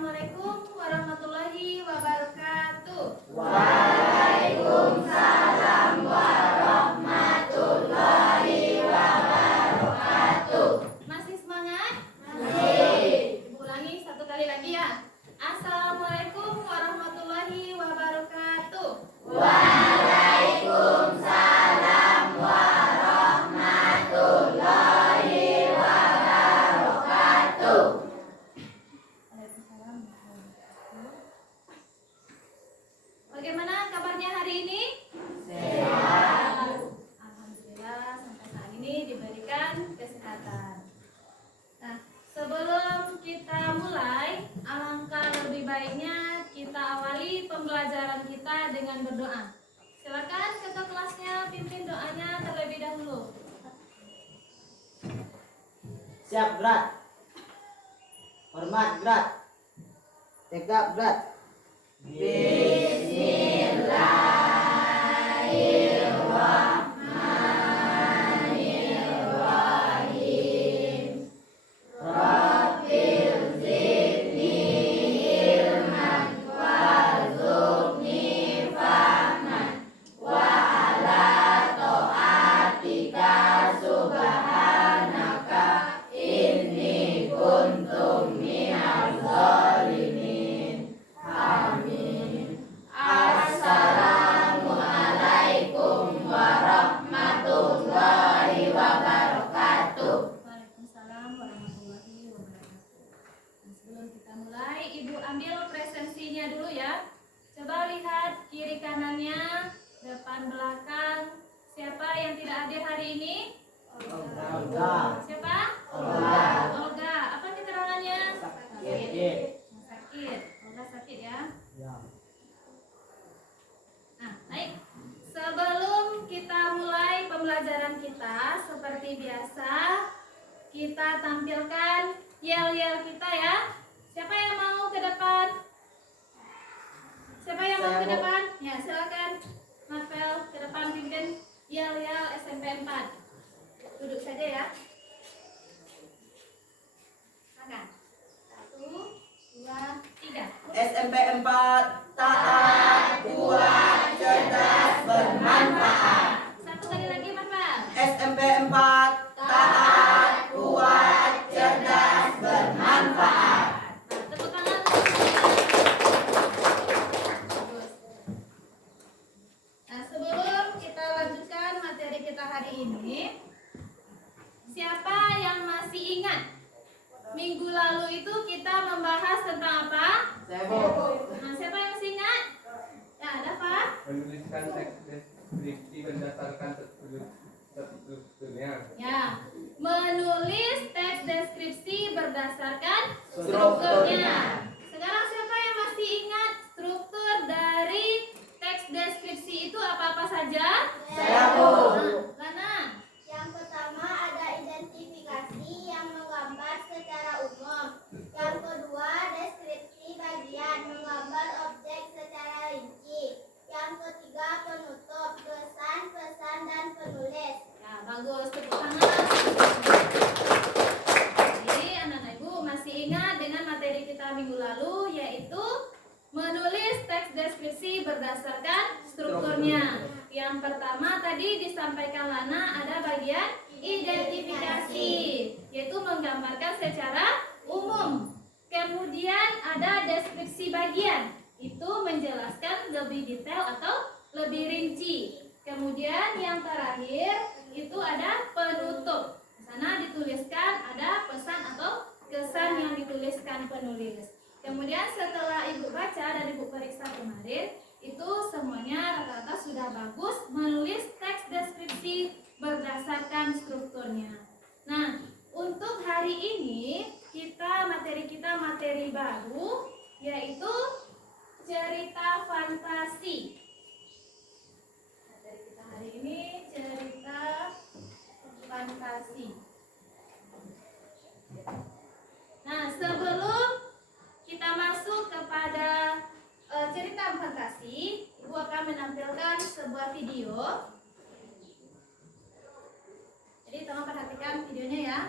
Assalamualaikum warahmatullahi wabarakatuh. Waalaikumsalam warahmatullahi wabarakatuh. Masih semangat? Masih. Ibu ulangi satu kali lagi ya. Assalamualaikum warahmatullahi wabarakatuh. Waalaikumsalam warahmatullahi wabarakatuh. Bagaimana kabarnya hari ini? Sehat. Alhamdulillah sampai saat ini diberikan kesehatan. Nah, sebelum kita mulai, alangkah lebih baiknya kita awali pembelajaran kita dengan berdoa. Silakan ketua kelasnya pimpin doanya terlebih dahulu. Siap berat. Hormat berat. Tegak berat. Bismillahirrahmanirrahim. Rabbil zidni ilman warzuqni fahman wa ala ta'atika subhanaka inni kuntu minaz zalimin. Amin. Assalamualaikum warahmatullahi wabarakatuh. Waalaikumsalam warahmatullahi wabarakatuh. Nah, sebelum kita mulai, Ibu ambil presensinya dulu ya. Coba lihat kiri kanannya, depan belakang. Siapa yang tidak hadir hari ini? Olga. Siapa? Olga. Olga. Apa keterangannya? Sakit. Sakit. Olga sakit ya. Ya. Nah, baik. Sebelum kita mulai pembelajaran kita, seperti biasa, kita tampilkan yel-yel kita ya. Siapa yang mau ke depan? Siapa yang mau Saya ke mau. depan? Ya, silakan. Marvel ke depan pimpin yel-yel SMP 4. Duduk saja ya. Silakan. 1, 2, 3. SMP 4 taat, kuat, cerdas, bermanfaat. Satu kali lagi Marvel. SMP 4 taat, kuat, cerdas, bermanfaat. Nah, tepuk tangan. Bagus. Nah, sebelum kita lanjutkan materi kita hari ini, siapa yang masih ingat minggu lalu itu kita membahas tentang apa? Saya mau. Nah, siapa yang masih ingat? Ya, ada apa? Menuliskan teks deskripsi berdasarkan strukturnya. Ya, menulis teks deskripsi berdasarkan Strukturnya. Sekarang siapa yang masih ingat struktur dari teks deskripsi itu apa-apa saja? Saya Bu. Nah, Lana. Yang pertama ada identifikasi yang menggambar secara umum. Yang kedua deskripsi bagian menggambar objek secara rinci. Yang ketiga penutup, kesan, pesan, dan penulis. Ya, bagus. Tepuk tangan. Jadi, anak-anak ibu masih ingat dengan materi kita minggu lalu, yaitu menulis teks deskripsi berdasarkan strukturnya. Yang pertama tadi disampaikan Lana ada bagian identifikasi, yaitu menggambarkan secara umum. Kemudian ada deskripsi bagian, itu menjelaskan lebih detail atau lebih rinci. Kemudian yang terakhir itu ada penutup. Di sana dituliskan ada pesan atau kesan yang dituliskan penulis. Kemudian setelah ibu baca dan ibu periksa kemarin, itu semuanya rata-rata sudah bagus menulis teks deskripsi berdasarkan strukturnya. Nah, untuk hari ini materi kita materi baru, yaitu cerita fantasi. Materi kita hari ini cerita fantasi. Nah, sebelum kita masuk kepada cerita fantasi, Ibu akan menampilkan sebuah video. Jadi tolong perhatikan videonya ya.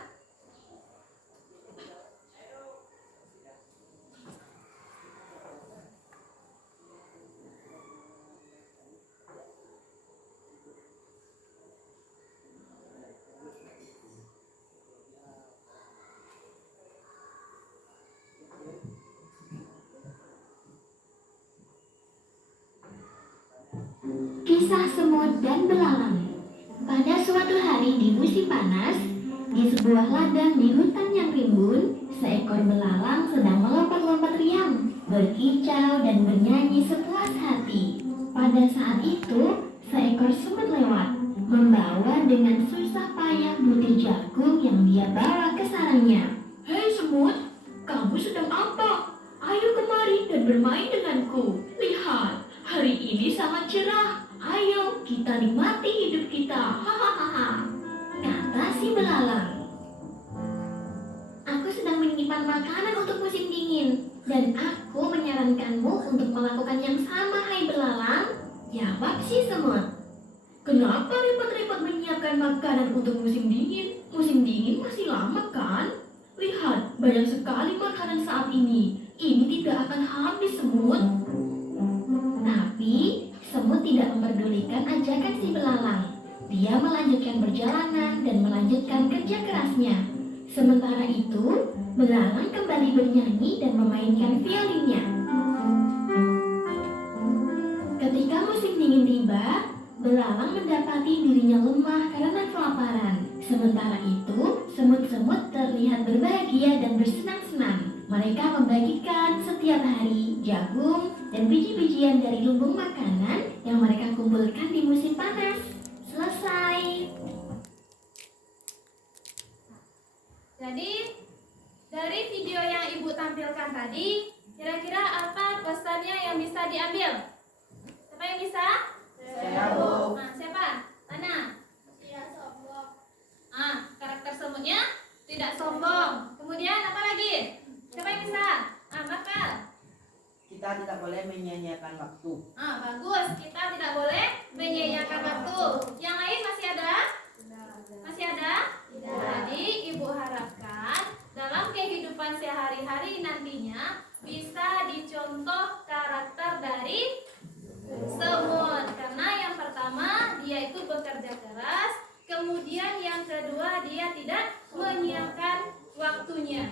Kisah semut dan belalang. Pada suatu hari di musim panas, di sebuah ladang di hutan yang rimbun, seekor belalang sedang melompat-lompat riang, berkicau dan bernyanyi sepuas hati. Pada saat itu, seekor semut lewat, membawa dengan susah payah butir jagung yang dia bawa ke sarangnya. Hei semut, kamu sedang apa? Ayo kemari dan bermain denganku. Lihat, hari ini sangat cerah. Ayo kita nikmati hidup kita. Hahaha. Kata si belalang. Aku sedang menyimpan makanan untuk musim dingin. Dan aku menyarankanmu untuk melakukan yang sama, hai belalang. Jawab si semut. Kenapa repot-repot menyiapkan makanan untuk musim dingin? Musim dingin masih lama kan? Lihat, banyak sekali makanan saat ini. Ini tidak akan habis, semut. Tapi semut tidak memperdulikan ajakan si belalang. Dia melanjutkan perjalanan dan melanjutkan kerja kerasnya. Sementara itu, belalang kembali bernyanyi dan memainkan violinnya. Ketika musim dingin tiba, belalang mendapati dirinya lemah karena kelaparan. Sementara itu, semut-semut terlihat berbahagia dan bersenang-senang. Mereka membagikan setiap hari jagung dan biji-bijian dari lumbung makanan yang mereka kumpulkan di musim panas. Selesai. Jadi, dari video yang Ibu tampilkan tadi, kira-kira apa pesannya yang bisa diambil? Siapa yang bisa? Saya, Bu. Nah, siapa? Mana? Tidak sombong. Karakter semutnya tidak sombong. Kemudian apa lagi? Siapa yang bisa? Bakal. Kita tidak boleh menyia-nyiakan waktu. Bagus. Kita tidak boleh menyia-nyiakan waktu. Yang lain masih ada? Masih ada? Jadi Ibu harapkan dalam kehidupan sehari-hari nantinya bisa dicontoh karakter dari semut. Karena yang pertama dia itu bekerja keras, kemudian yang kedua dia tidak menyiapkan waktunya.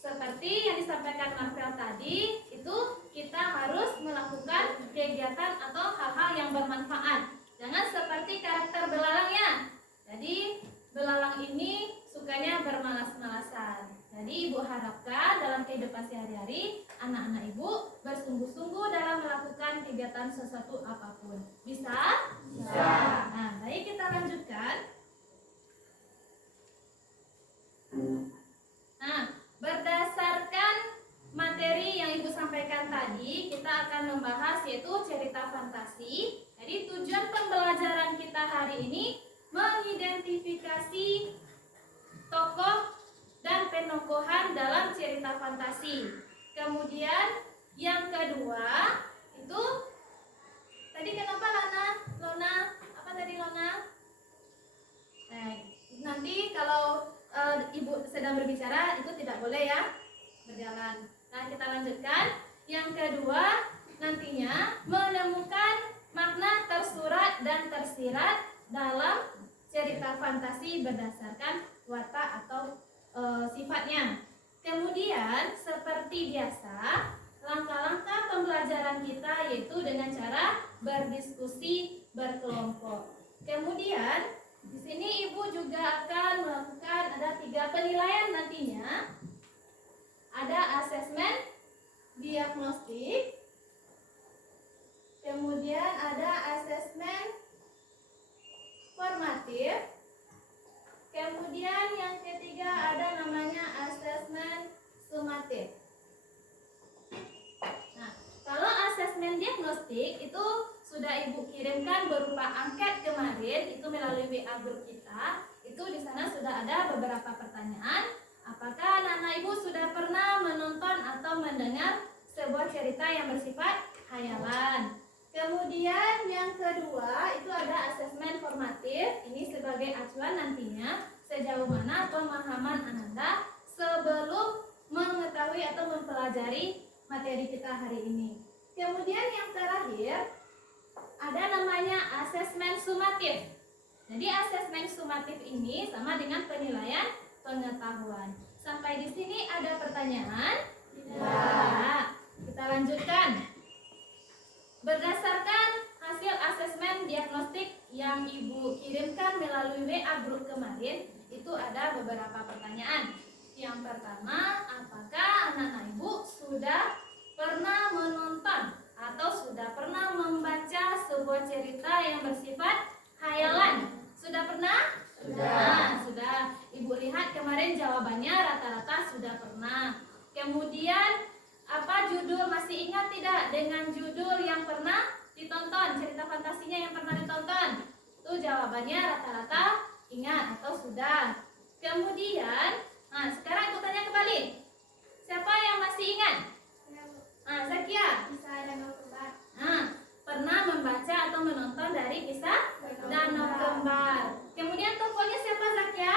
Seperti yang disampaikan Marvel tadi, itu kita harus melakukan kegiatan atau hal-hal yang bermanfaat. Jangan seperti karakter belalangnya. Jadi belalang ini sukanya bermalas-malasan. Jadi Ibu harapkan dalam kehidupan sehari-hari anak-anak Ibu bersungguh-sungguh dalam melakukan kegiatan sesuatu apapun. Bisa? Bisa. Nah, baik kita lanjutkan. Nah, berdasarkan materi yang Ibu sampaikan tadi, kita akan membahas yaitu cerita fantasi. Jadi tujuan pembelajaran kita hari ini mengidentifikasi tokoh dan penokohan dalam cerita fantasi. Kemudian yang kedua itu tadi kenapa Lona? Apa tadi Lona? Nah, nanti kalau Ibu sedang berbicara itu tidak boleh ya berjalan. Nah, kita lanjutkan. Yang kedua nantinya menemukan makna tersurat dan tersirat dalam cerita fantasi berdasarkan watak atau sifatnya. Kemudian seperti biasa, langkah-langkah pembelajaran kita yaitu dengan cara berdiskusi berkelompok. Kemudian di sini Ibu juga akan melakukan ada 3 penilaian nantinya. Ada asesmen diagnostik, kemudian ada asesmen formatif, kemudian yang ketiga ada namanya asesmen sumatif. Nah, kalau asesmen diagnostik itu sudah Ibu kirimkan berupa angket kemarin, itu melalui WA grup kita. Itu di sana sudah ada beberapa pertanyaan. Apakah anak-anak Ibu sudah pernah menonton atau mendengar sebuah cerita yang bersifat khayalan? Kemudian yang kedua itu ada asesmen formatif. Ini sebagai acuan nantinya sejauh mana pemahaman Ananda sebelum mengetahui atau mempelajari materi kita hari ini. Kemudian yang terakhir ada namanya asesmen sumatif. Jadi asesmen sumatif ini sama dengan penilaian pengetahuan. Sampai di sini ada pertanyaan? Tidak. Kita lanjutkan. Berdasarkan hasil asesmen diagnostik WA grup kemarin itu ada beberapa pertanyaan. Yang pertama, apakah anak-anak ibu sudah pernah menonton atau sudah pernah membaca sebuah cerita yang bersifat hayalan? Sudah pernah? Nah, sudah. Ibu lihat kemarin jawabannya rata-rata sudah pernah. Kemudian apa judul, masih ingat tidak dengan judul yang pernah ditonton, cerita fantasinya yang pernah ditonton? Itu jawabannya rata-rata ingat atau sudah. Kemudian, nah sekarang aku tanya kembali. Siapa yang masih ingat? Nah, Zakia. Kisah Danau Kembar. Nah, pernah membaca atau menonton dari kisah Danau Kembar. Kemudian tokohnya siapa, Zakia?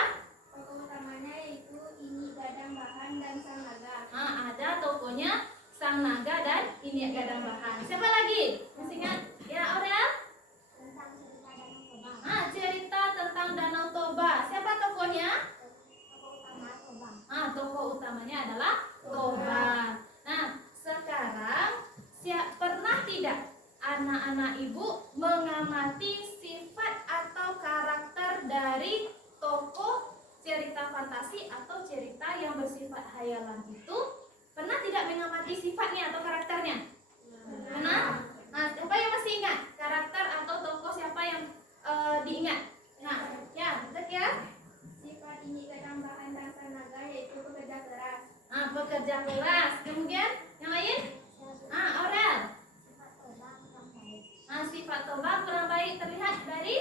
Tokoh utamanya yaitu Ini Gadang Bahan dan Sang Naga. Nah, ada tokohnya Sang Naga dan Ini Gadang Bahan. Siapa lagi? Masih ingat? Ya, Aurel? Tentang cerita Danau Kembar. Nah, cerita tentang Danau Toba. Siapa tokohnya? Tokoh utama Toba. Nah, tokoh utamanya adalah Toba. Nah, sekarang pernah tidak anak-anak ibu mengamati sifat atau karakter dari tokoh cerita fantasi atau cerita yang bersifat hayalan itu? Pernah tidak mengamati sifatnya atau karakternya? Pernah? Nah, siapa yang masih ingat karakter atau tokoh siapa yang diingat? Nah, ya, betul ya? Sifat Ini Gadang Bahan dan Sang Naga yaitu pekerja keras. Nah, pekerja keras. Kemudian yang lain? Ah, Aurel. Sifat Toba kurang baik Nah, sifat Toba kurang baik terlihat dari?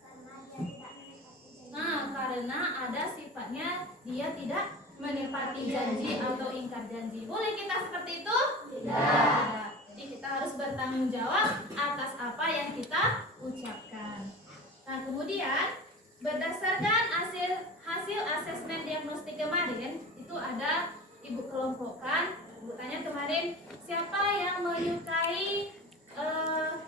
karena dia tidak menepati janji. Nah, karena ada sifatnya dia tidak menepati janji atau ingkar janji. Boleh kita seperti itu? Tidak. Jadi kita harus bertanggung jawab atas apa yang kita ucapkan. Nah, kemudian berdasarkan hasil asesmen diagnostik kemarin itu ada ibu kelompokkan. Ibu tanya kemarin siapa yang menyukai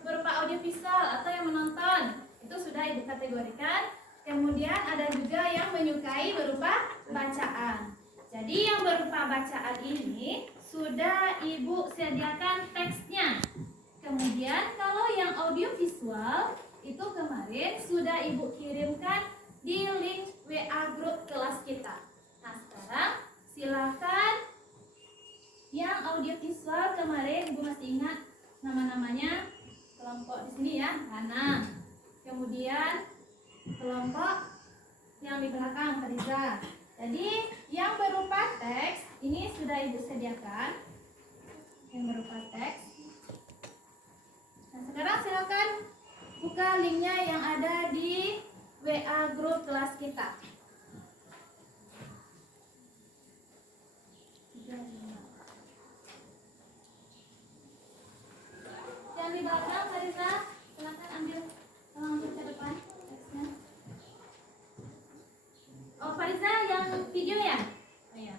berupa audiovisual atau yang menonton, itu sudah ibu kategorikan. Kemudian ada juga yang menyukai berupa bacaan. Jadi yang berupa bacaan ini sudah ibu sediakan teksnya. Kemudian kalau yang audiovisual itu kemarin sudah ibu kirimkan di link WA grup kelas kita. Nah, sekarang silakan yang audiovisual kemarin ibu masih ingat nama-namanya, kelompok di sini ya, Hana. Kemudian kelompok yang di belakang Fariza. Jadi yang berupa teks ini sudah ibu sediakan, yang berupa teks. Nah, sekarang silakan buka linknya yang ada di WA grup kelas kita. Yang di belakang Fariza, silakan ambil, langsung ke depan teksnya. Oh, Fariza yang video ya? Oh ya.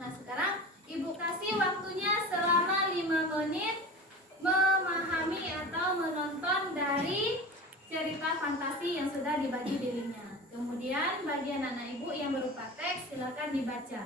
Nah, sekarang ibu kasih waktunya selama 5 menit memahami atau menonton dari cerita fantasi yang sudah dibagi di linknya. Kemudian bagi anak-anak ibu yang berupa teks silakan dibaca.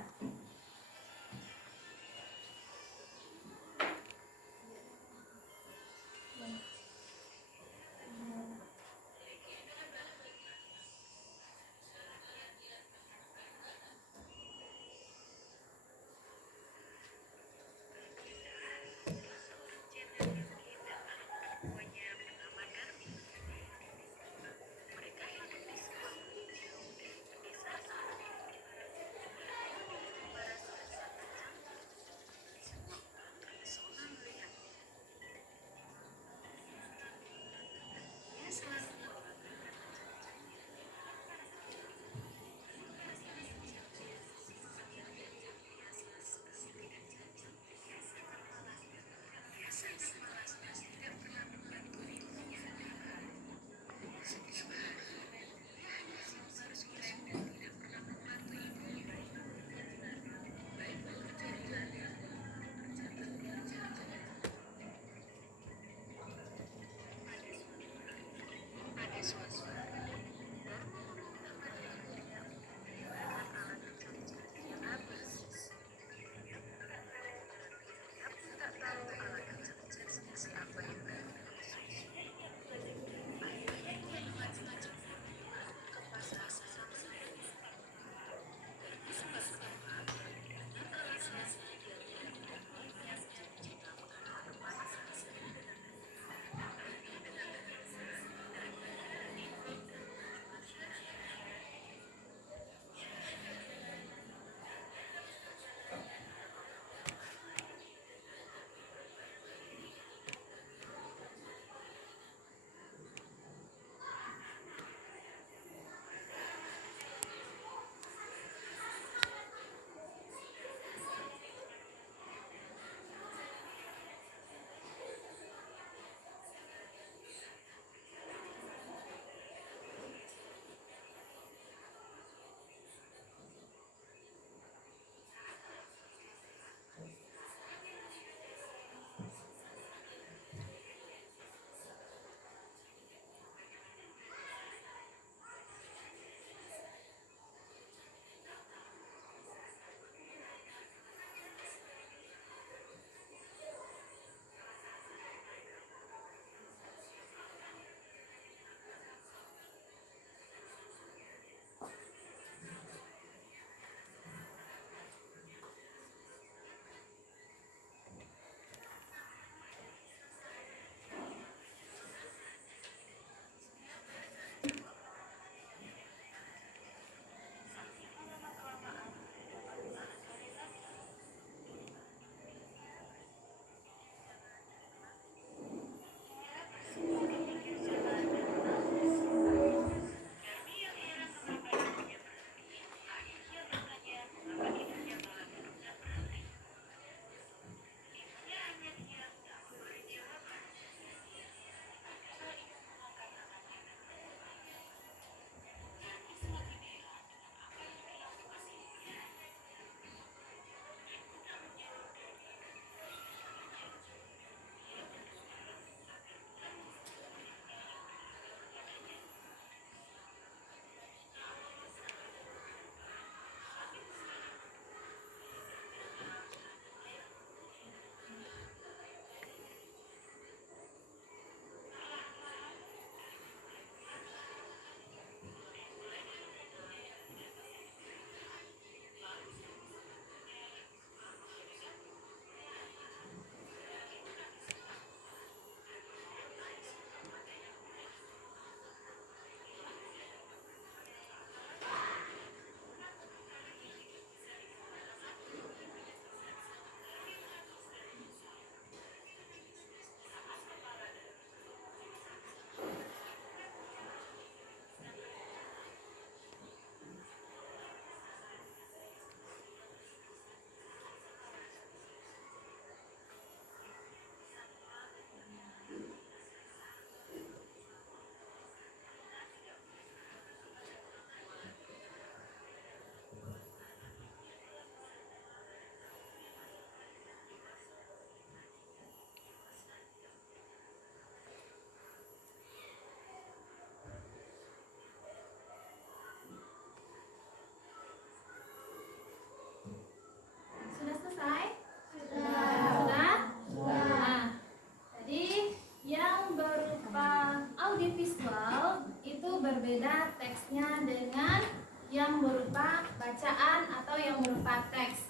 bacaan atau yang berupa teks.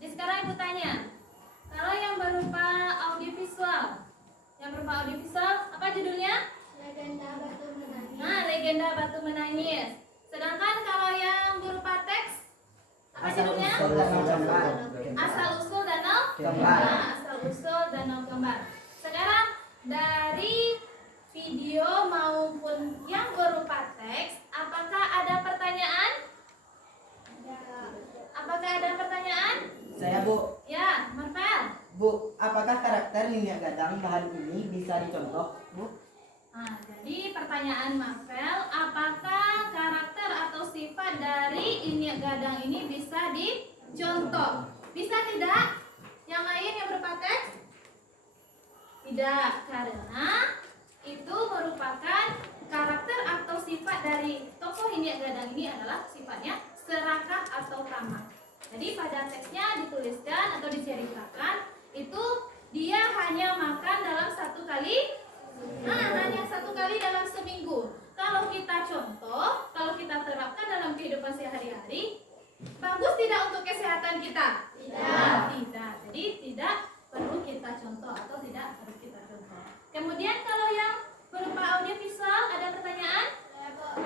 Jadi sekarang Ibu tanya, kalau yang berupa audiovisual, apa judulnya? Legenda Batu Menangis. Nah, Legenda Batu Menangis. Sedangkan kalau yang berupa teks, apa judulnya? Asal-usul Danau Kembar. Asal-usul Danau Kembar. Nah, Asal-usul Danau Kembar. Sekarang dari video maupun yang berupa teks, apakah ada pertanyaan? Apakah ada pertanyaan? Saya Bu. Ya, Marvel. Bu, apakah karakter minyak gadang bahan ini bisa dicontoh, Bu? Nah, jadi pertanyaan Marvel, apakah karakter atau sifat dari minyak gadang ini bisa dicontoh? Bisa tidak? Yang lain yang berupa teks? Tidak, karena itu merupakan karakter atau sifat dari tokoh minyak gadang ini adalah sifatnya serakah atau tamak. Jadi pada teksnya dituliskan atau diceritakan itu dia hanya makan dalam satu kali, hanya satu kali dalam seminggu. Kalau kita contoh, kalau kita terapkan dalam kehidupan sehari-hari, bagus tidak untuk kesehatan kita? Tidak. Jadi tidak perlu kita contoh atau tidak perlu kita contoh. Kemudian kalau yang berupa audiovisual ada pertanyaan?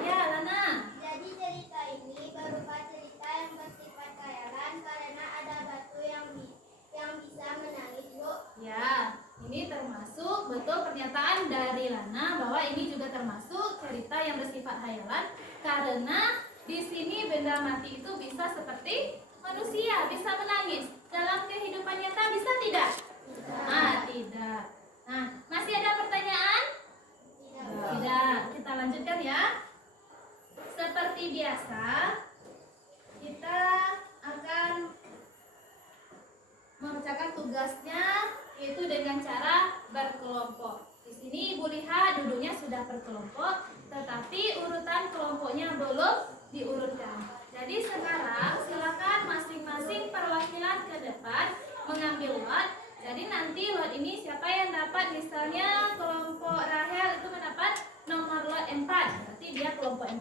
Ya, Lana. Jadi cerita ini berupa cerita yang bersifat khayalan karena ada batu yang bisa menangis, Bu. Ya, ini termasuk betul pernyataan dari Lana bahwa ini juga termasuk cerita yang bersifat khayalan karena di sini benda mati itu bisa seperti manusia, bisa menangis. Dalam kehidupan nyata bisa tidak? Tidak. Nah, masih ada pertanyaan? Tidak. Kita lanjutkan ya. Seperti biasa, kita akan mengerjakan tugasnya yaitu dengan cara berkelompok. Di sini Ibu lihat duduknya sudah berkelompok, tetapi urutan kelompoknya belum diurutkan. Jadi sekarang silakan masing-masing perwakilan ke depan mengambil lot. Jadi nanti lot ini siapa yang dapat, misalnya kelompok Rahel itu mendapat nomor lot 4, berarti dia kelompok 4.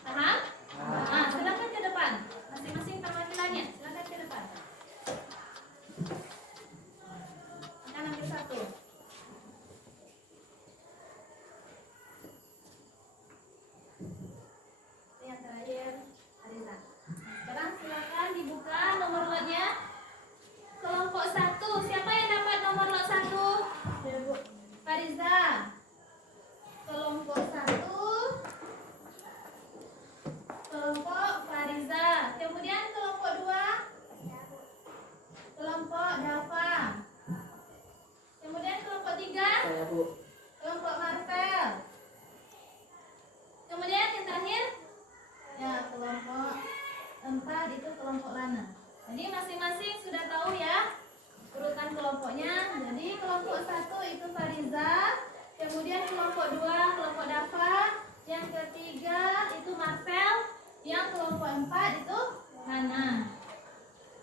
Paham? Nah, silakan ke depan. Masing-masing perwakilannya, silakan ke depan. Akan ambil satu. Yang terakhir, Arisa. Sekarang silakan dibuka nomor lotnya. Kelompok 1, siapa yang dapat nomor lot 1? Fariza. Kelompok 1. Kelompok Fariza. Kemudian kelompok 2. Kelompok Dafa. Kemudian kelompok 3. Saya Bu. Kelompok Marvel. Kemudian yang terakhir, ya kelompok 4 itu kelompok Lana. Jadi masing-masing sudah tahu ya urutan kelompoknya. Jadi kelompok 1 itu Fariza, kemudian kelompok 2 kelompok Dafa, yang ketiga itu Marvel, yang kelompok 4 itu Hana.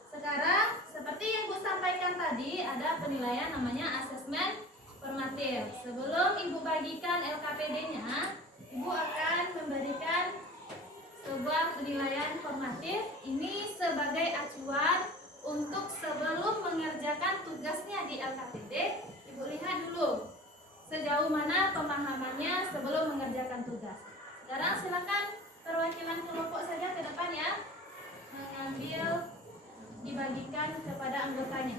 Sekarang seperti yang Ibu sampaikan tadi, ada penilaian namanya asesmen formatif. Sebelum Ibu bagikan LKPD-nya, Ibu akan memberikan sebuah penilaian formatif. Ini sebagai acuan untuk sebelum mengerjakan tugasnya di LKPD, Ibu lihat dulu sejauh mana pemahamannya sebelum mengerjakan tugas. Sekarang silakan perwakilan kelompok saja ke depan ya, mengambil dibagikan kepada anggotanya.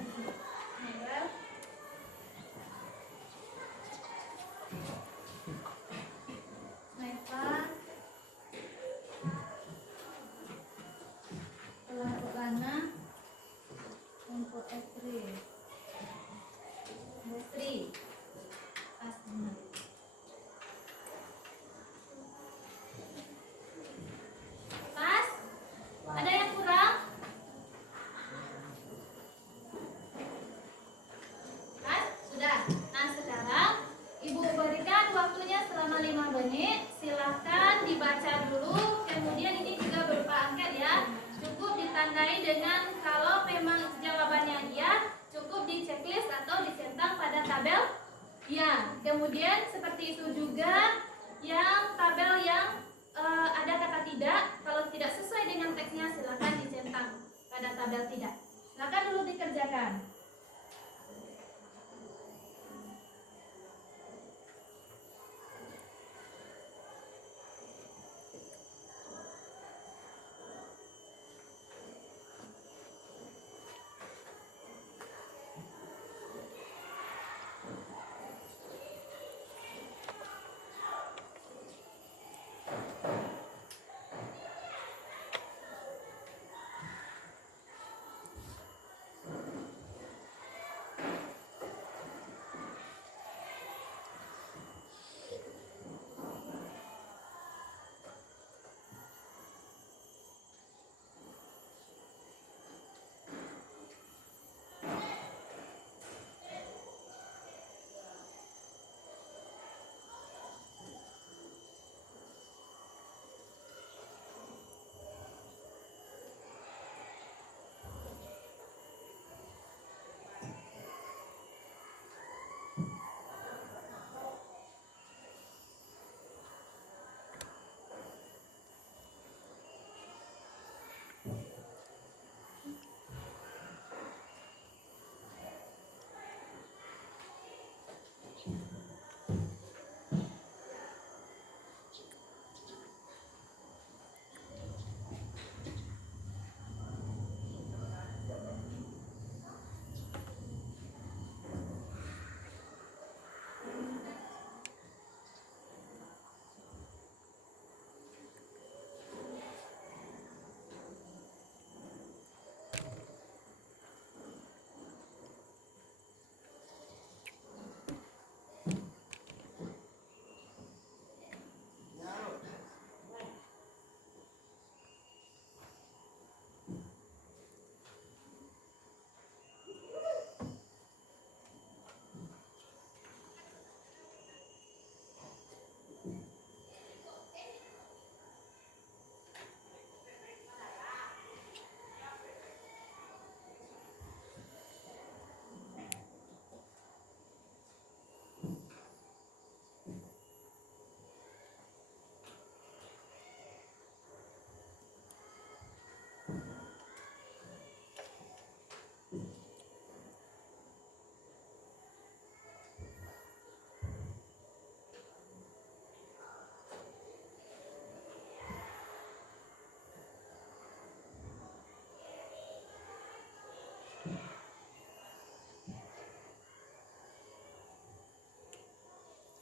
Neva, kelompok Lana, kelompok Estri, pas benar. Pas? Ada yang kurang? Pas? Sudah. Nah sekarang Ibu berikan waktunya selama 5 menit. Silahkan dibaca dulu. Kemudian ini juga berupa angket ya. Cukup ditandai dengan kalau memang jawabannya iya, cukup di checklist atau dicentang pada tabel. Ya, kemudian seperti itu juga yang tabel yang ada kata tidak, kalau tidak sesuai dengan teksnya silakan padahal tidak. Silakan dulu dikerjakan.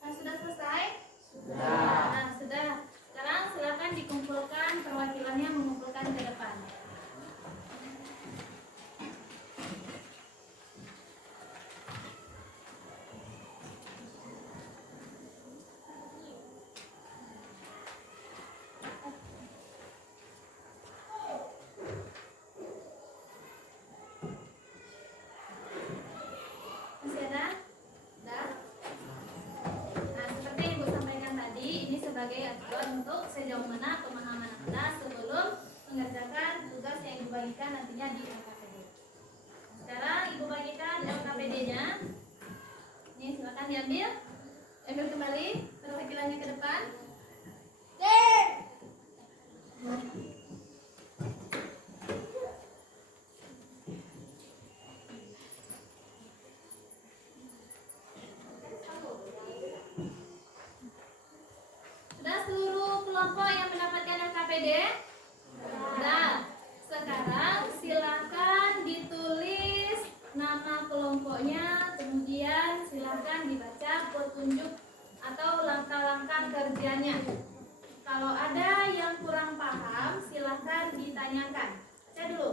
Sudah selesai? Sudah. Nah, sudah. Sekarang silakan dikumpulkan, perwakilannya mengumpulkan ke depan. Masih ada? Sudah? Nah, seperti yang Ibu sampaikan tadi, ini sebagai acuan untuk sejauh mana pemahaman Anda sebelum mengerjakan tugas yang dibagikan nantinya di LKPD. Sekarang Ibu bagikan LKPD-nya. Ini silakan diambil. Ambil kembali perwakilannya ke depan. Sudah seluruh kelompok yang mendapatkan LKPD? Sudah. Sekarang silakan ditulis nama kelompoknya, kemudian silakan dibaca petunjuk atau langkah-langkah kerjanya. Kalau ada yang kurang paham, silakan ditanyakan. Baca dulu.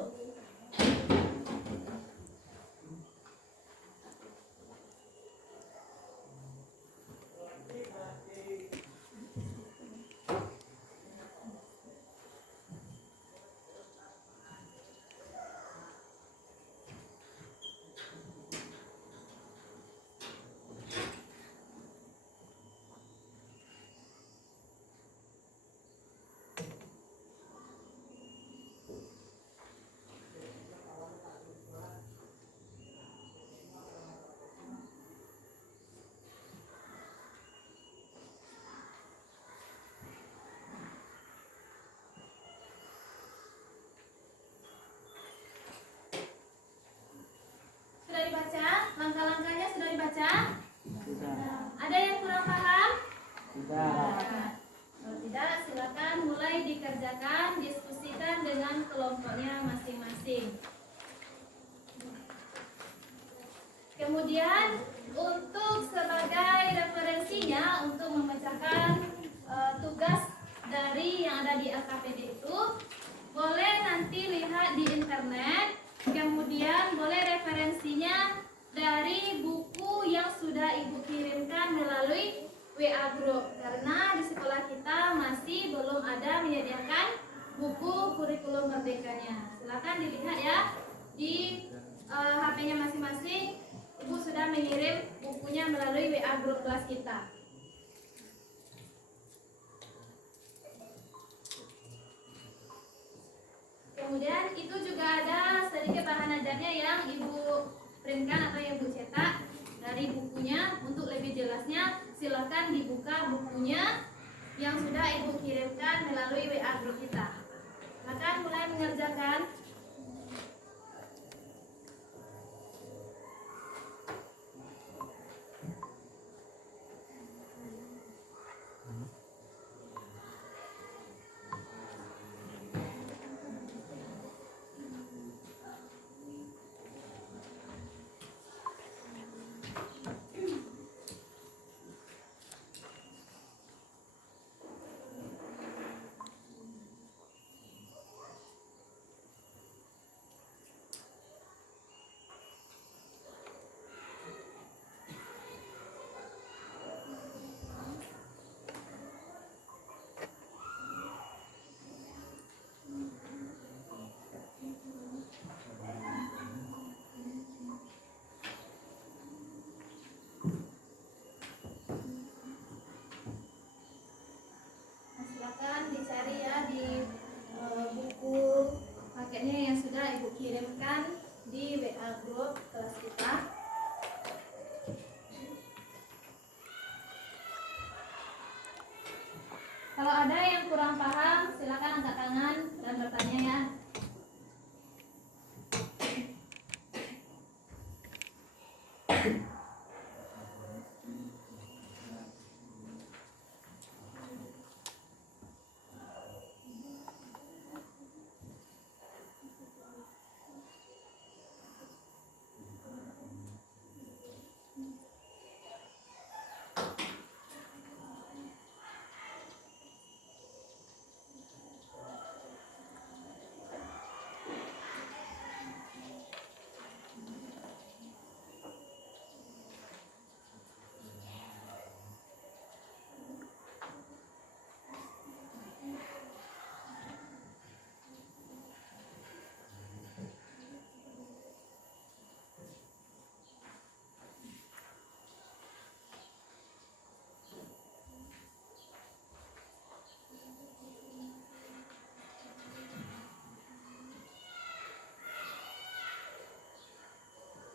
Sudah? Sudah. Ada yang kurang paham? Sudah. Kalau tidak, silakan mulai dikerjakan, diskusikan dengan kelompoknya masing-masing. Kemudian untuk sebagai referensinya untuk memecahkan tugas dari yang ada di LKPD itu, boleh nanti lihat di internet. Kemudian boleh referensinya dari buku yang sudah Ibu kirimkan melalui WA group, karena di sekolah kita masih belum ada menyediakan buku kurikulum merdekanya. Silakan dilihat ya di HP-nya masing-masing. Ibu sudah mengirim bukunya melalui WA group kelas kita. Kemudian itu juga ada sedikit bahan ajarnya yang Ibu printkan atau yang Ibu cetak dari bukunya. Untuk lebih jelasnya silakan dibuka bukunya yang sudah Ibu kirimkan melalui WA group kita. Silakan mulai mengerjakan. Silakan dicari ya di buku paketnya yang sudah Ibu kirimkan di WA group kelas kita. Kalau ada yang kurang paham, silakan angkat tangan dan bertanya ya.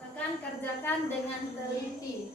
Silakan kerjakan dengan teliti.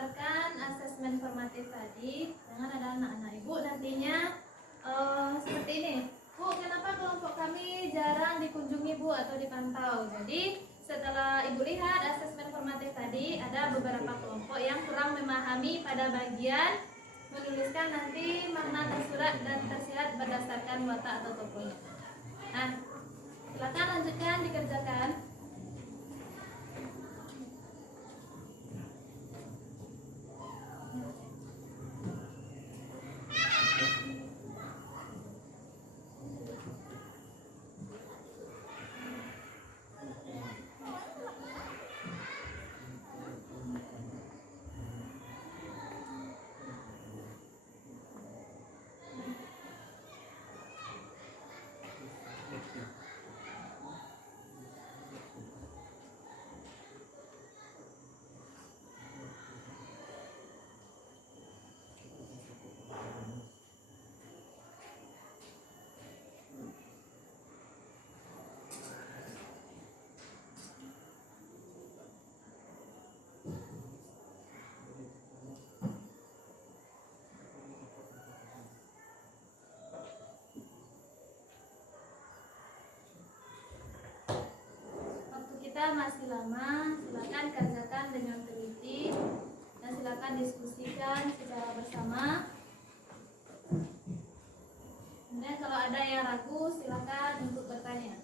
berdasarkan asesmen formatif tadi dengan ada anak-anak ibu nantinya seperti ini. Bu, kenapa kelompok kami jarang dikunjungi Bu atau dipantau? Jadi setelah ibu lihat asesmen formatif tadi ada beberapa kelompok yang kurang memahami pada bagian menuliskan nanti makna tersurat dan tersirat berdasarkan watak atau tokoh. Nah, silakan lanjutkan dikerjakan. Waktu kita masih lama, silakan kerjakan dengan teliti dan silakan diskusikan secara bersama. Kemudian kalau ada yang ragu, silakan untuk bertanya.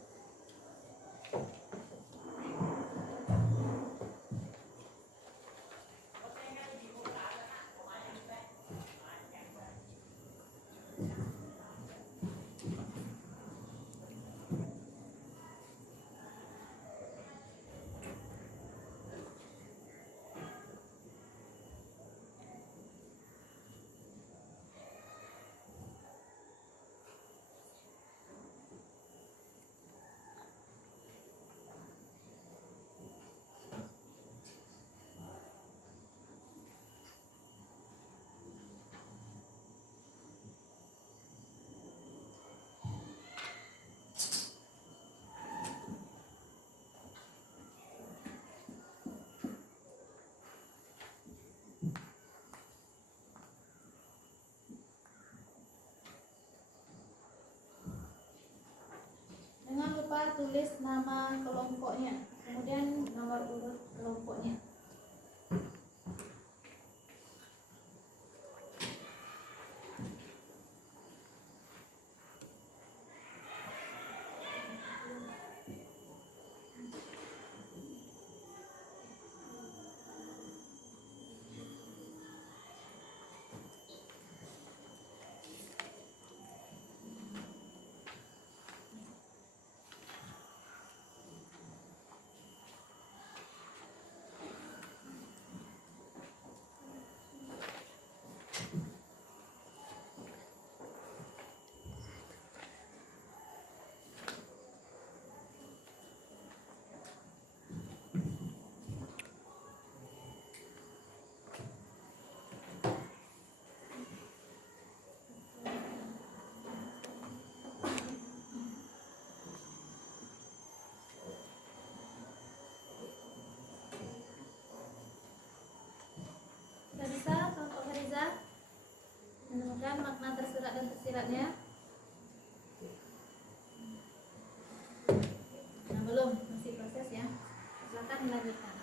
Jangan lupa tulis nama kelompoknya, kemudian nomor urut kelompoknya. Sudah bisa kelompok Fariza menemukan makna tersurat dan tersiratnya? Nah, belum, masih proses ya. Silakan melanjutkan.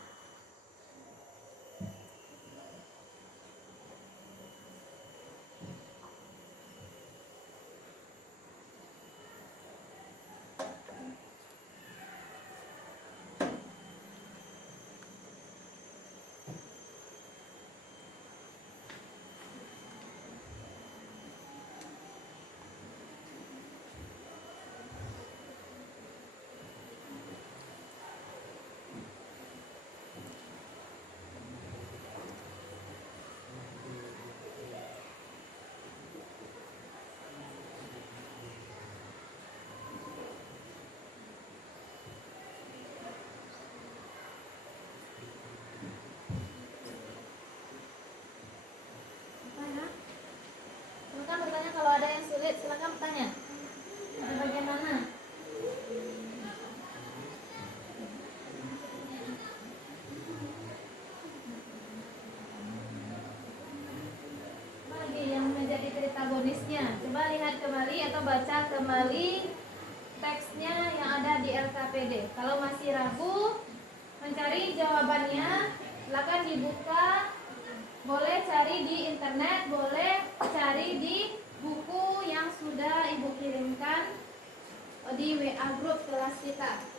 lihat kembali atau baca kembali teksnya yang ada di LKPD. Kalau masih ragu mencari jawabannya, silakan dibuka. Boleh cari di internet, boleh cari di buku yang sudah Ibu kirimkan di WA grup kelas kita.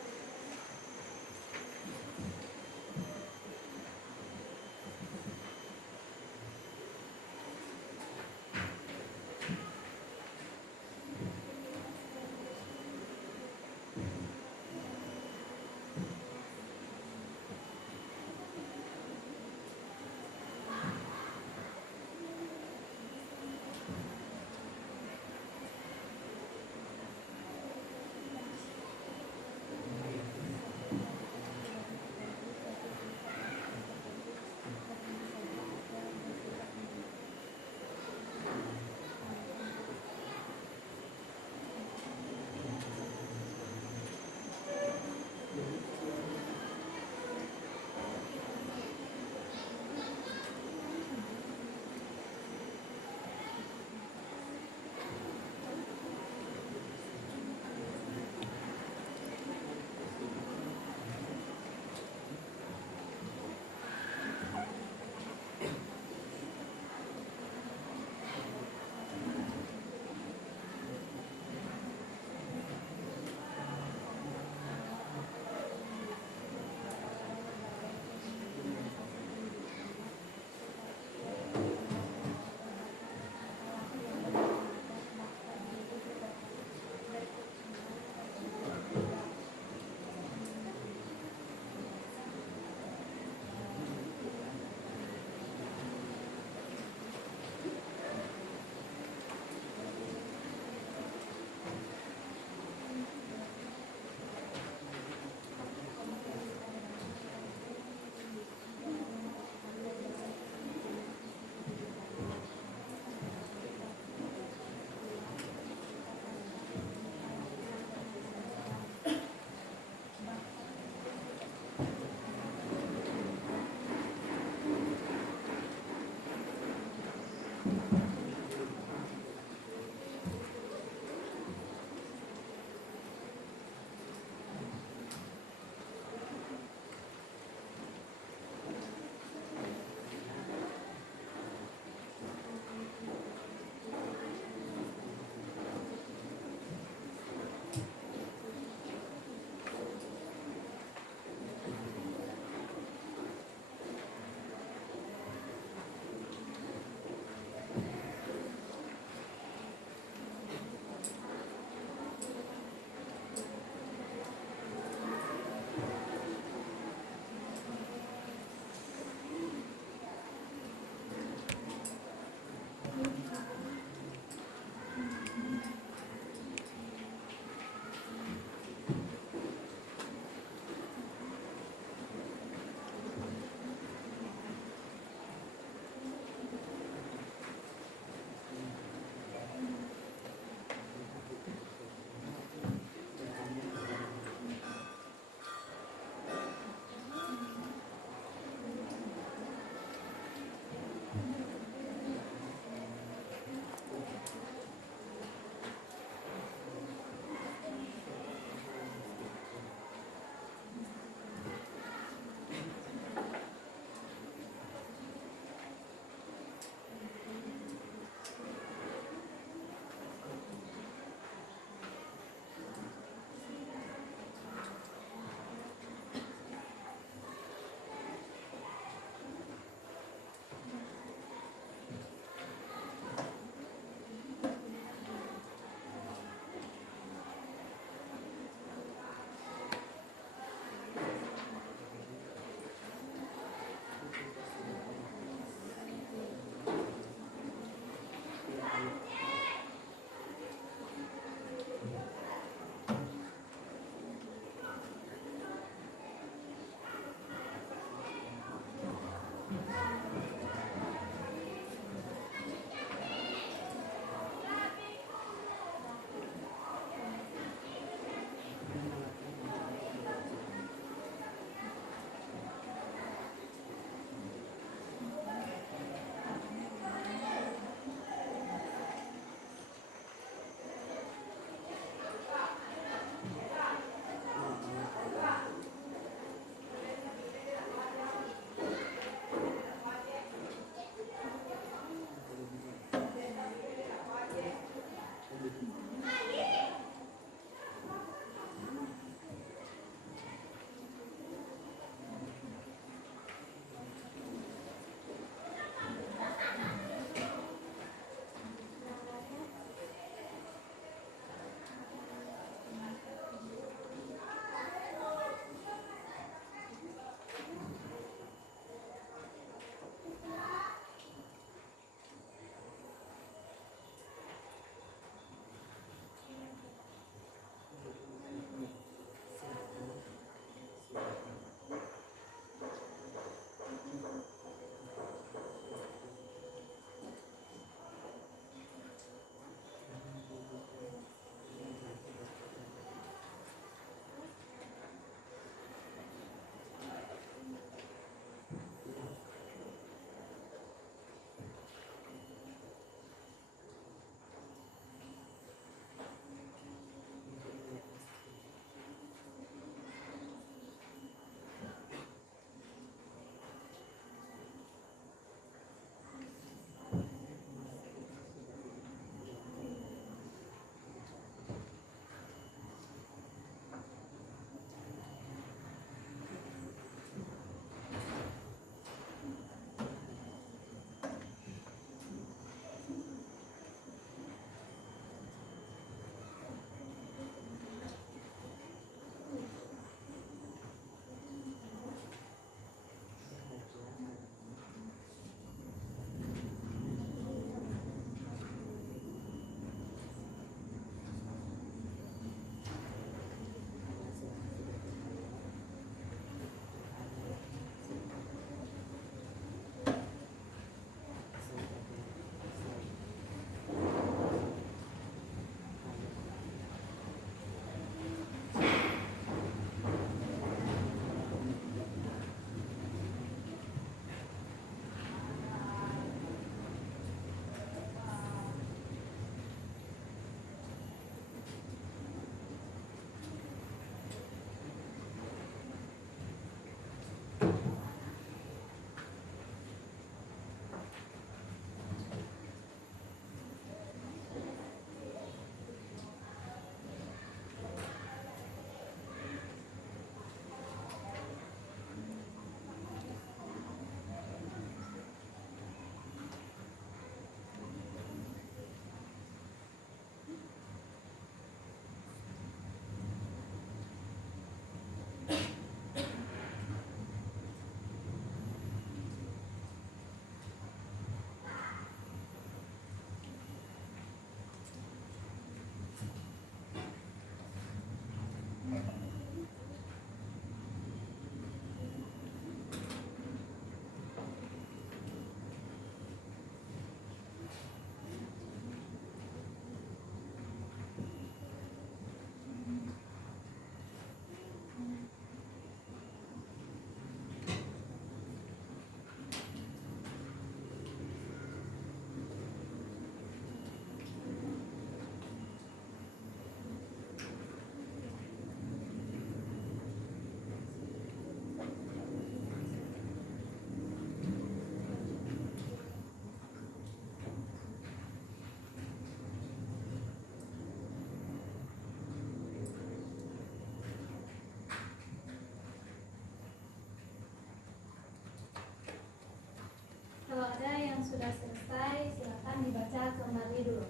sudah selesai, silakan dibaca kembali dulu.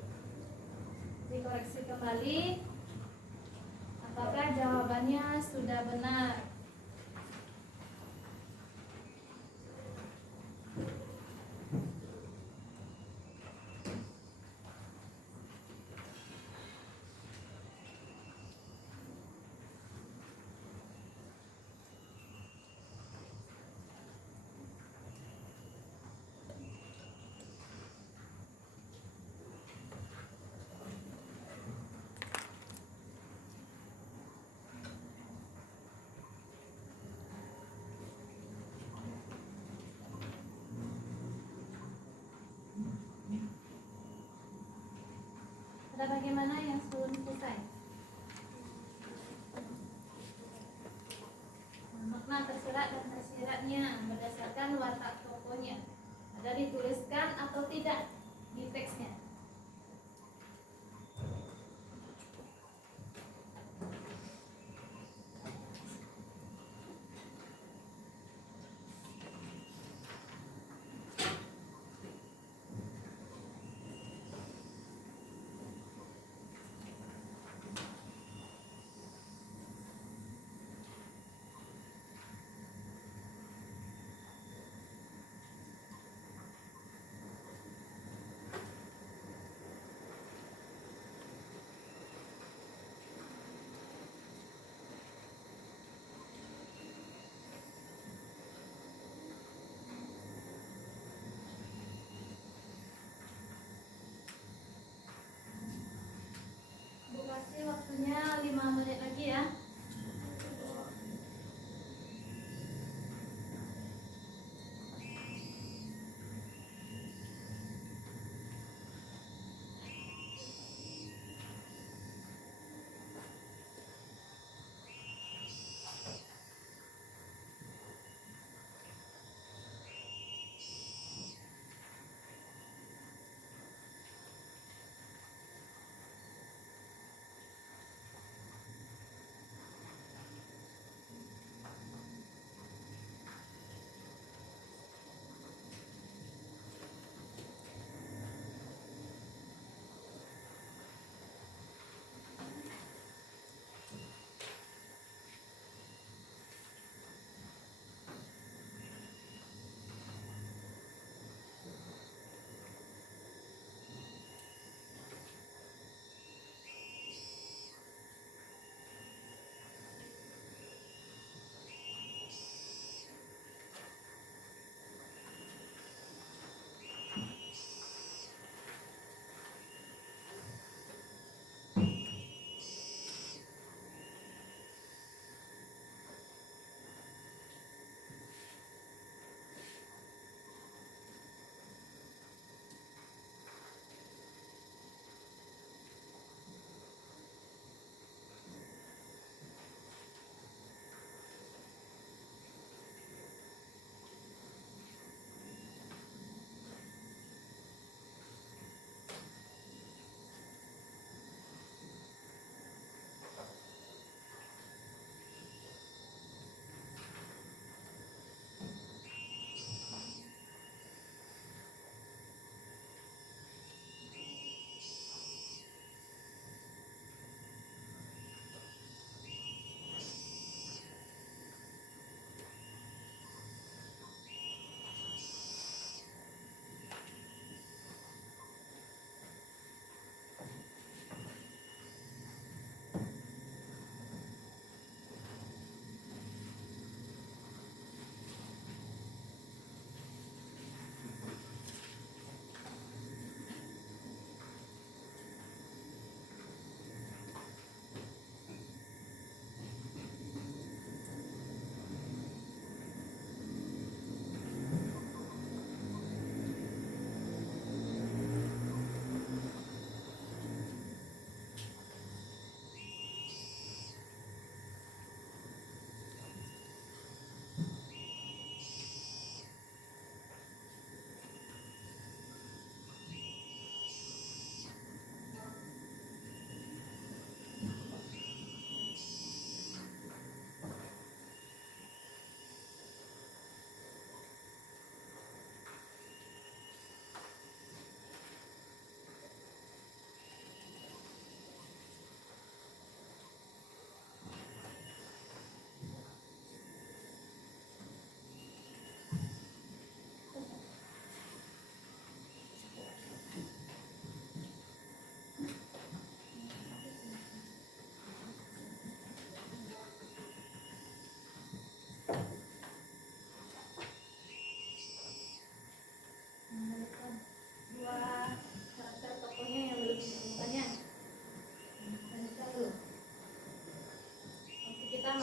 Dikoreksi kembali. Apakah jawabannya sudah benar? Ada bagaimana yang belum selesai? Makna tersirat dan tersiratnya berdasarkan watak tokohnya. Ada dituliskan atau tidak di teksnya?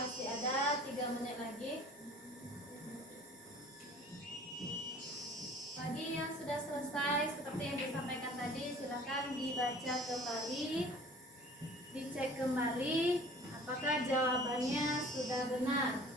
masih ada 3 menit lagi. Bagi yang sudah selesai seperti yang disampaikan tadi, silakan dibaca kembali, dicek kembali apakah jawabannya sudah benar.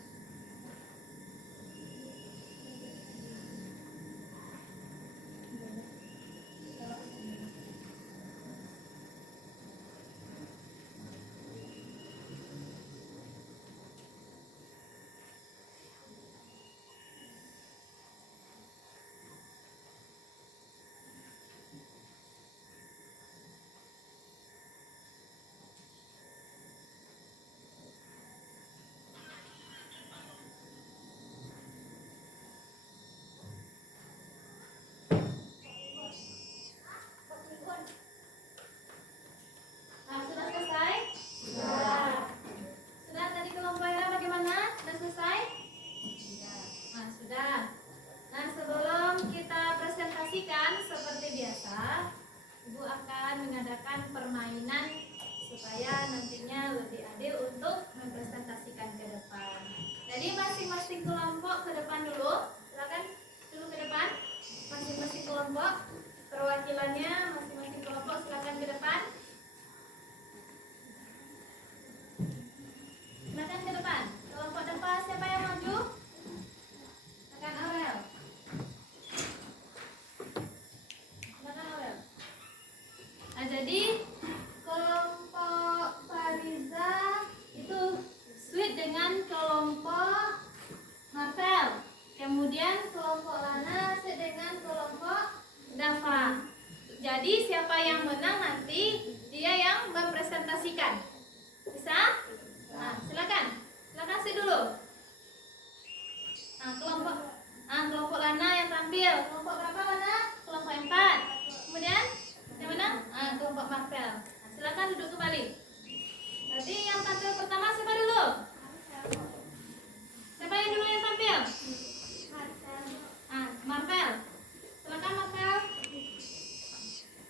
Nah, sudah selesai? Sudah. Sudah tadi kelompoknya bagaimana? Sudah selesai? Nah, sudah. Nah, sebelum kita presentasikan seperti biasa, Ibu akan mengadakan permainan supaya nantinya lebih adil untuk mempresentasikan ke depan. Jadi masing-masing kelompok ke depan dulu. Silakan dulu ke depan. Masing-masing kelompok perwakilannya, masing-masing kelompok silakan ke depan. Silakan ke depan. Kelompok depan siapa yang maju? Silakan Aurel. Silakan Aurel. Nah, jadi kelompok Fariza itu switch dengan kelompok Marvel. Kemudian kelompok Lana switch dengan kelompok Dava. Jadi siapa yang menang nanti dia yang mempresentasikan. Bisa? Nah, silakan sih dulu. Nah, kelompok Lana yang tampil. Kelompok berapa Lana? Kelompok 4. Kemudian yang mana? Kelompok Marvel. Nah, silakan duduk kembali. Berarti yang tampil pertama siapa dulu? Siapa yang dulu yang tampil? Marvel. Silakan Marvel.